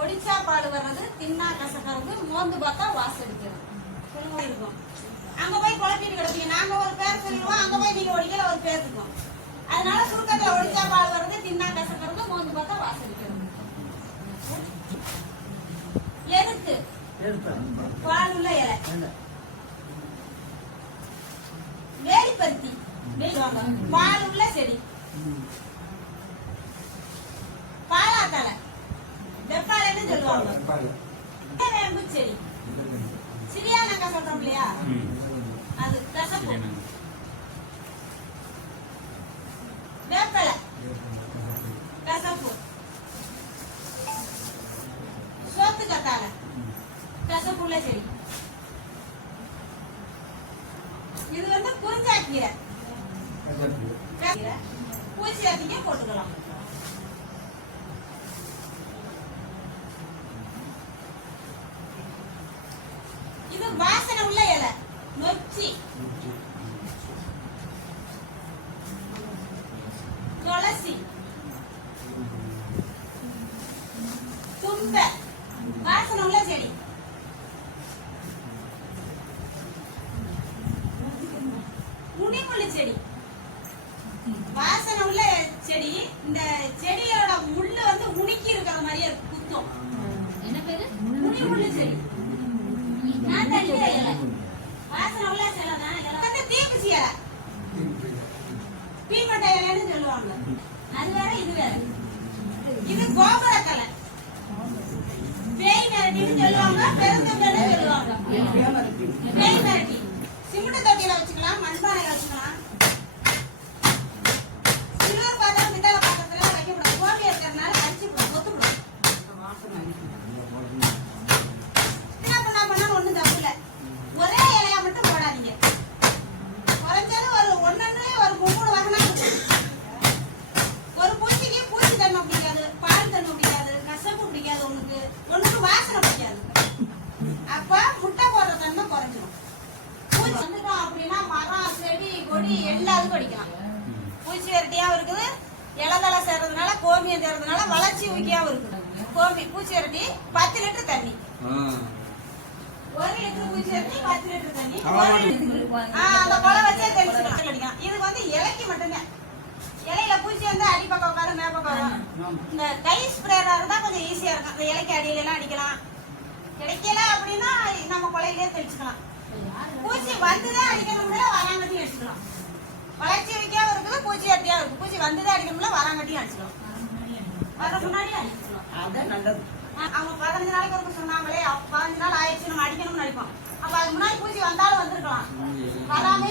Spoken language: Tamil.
ஒடிச்சா பால் வர்றது தின்னா கசக்கிறது மோந்து பார்த்தா வாசம் அடிக்கிறது. சொல்லுங்க இருக்கும். அங்க போய் குழப்பிட்டு கிடப்பீங்க. நாங்க ஒரு பேர் சொல்லுவோம் அங்க போய் நீங்க ஒடிக்கல ஒரு பேர் இருக்கும். அதனால சுருக்கத்துல ஒடிச்சா பால் வர்றது தின்னா கசக்கிறது மோந்து பார்த்தா வாசம் அடிக்கிறது. எதுக்கு பால் உள்ள இலை. வேலிப்பருத்தி. பால் உள்ள செடி. வெப்பாலைன்னு சொல்லுவாங்க வேம்பு செடி சிரியானக்கா சொல்றோம் இல்லையா? அது கசப்பு. வேப்பலை கசப்பு. சோத்து கத்தாழை. கசப்புள்ள செடி. இது வந்து குறிஞ்சாக்கீரை. கீரை பூச்சி அதிக போட்டுக்கலாம். இது வாசனை உள்ள இலை. நொச்சி. துளசி. தும்ப. வாசனை உள்ள செடி. முனிமுள்ளு செடி. வாசனை உள்ள செடி. இந்த செடியோட முள்ளு வந்து உணுக்கி இருக்கிற மாதிரியே குத்தும். என்ன பேரு? முனிமுள்ளு செடி. அது வேற இது வேற இது கோபுரக்கலை பேய் மிரட்டின்னு சொல்லுவாங்க பெருந்தொண்டன்னு சொல்லுவாங்க பேய் மிரட்டி சிமெண்ட் தொட்டியில வச்சுக்கலாம் மண்பானையில வச்சுக்கலாம். கொடி எல்லாத்துக்கும் அடிக்கலாம். பூச்சி விரட்டியாவும் இருக்குது. இளந்தலை சேர்றதுனால கோமியம் சேர்றதுனால வளர்ச்சி ஊக்கியாவும் இருக்குது. கோமி பூச்சி விரட்டி பத்து லிட்டர் தண்ணி. ஒரு லிட்டர் பூச்சி விரட்டி பத்து லிட்டர் தண்ணி. அந்த குலை வச்சே தெளிச்சுக்கலாம் அடிக்கலாம். இதுக்கு வந்து இலைக்கு மட்டும்தான். இலையில பூச்சி வந்து அடிப்பக்கம் உட்காரும் மேப்பக்கம் வரும். இந்த கை ஸ்ப்ரேரா இருந்தா கொஞ்சம் ஈஸியா இருக்கும். அந்த இலைக்கு அடியில எல்லாம் அடிக்கலாம். கிடைக்கல அப்படின்னா நம்ம கொலையிலேயே தெளிச்சுக்கலாம். பூச்சி வந்துதான் அடிக்கணும்ல வராங்கட்டியும் அடிச்சுக்கலாம். வளர்ச்சி வைக்காம இருக்குது பூச்சி அட்டியா இருக்கு பூச்சி வந்துதான் அடிக்கணும்ல வராங்கட்டியும் அடிச்சுக்கலாம். வர முன்னாடி அடிச்சுக்கலாம். அதான் நல்லது. அவங்க பதினஞ்சு நாளைக்கு ஒருக்க சொன்னாங்களே பதினஞ்சு நாள் ஆயிடுச்சு நம்ம அடிக்கணும்னு நினைப்போம். அப்ப அதுக்கு முன்னாடி பூச்சி வந்தாலும் வந்திருக்கலாம். வராமே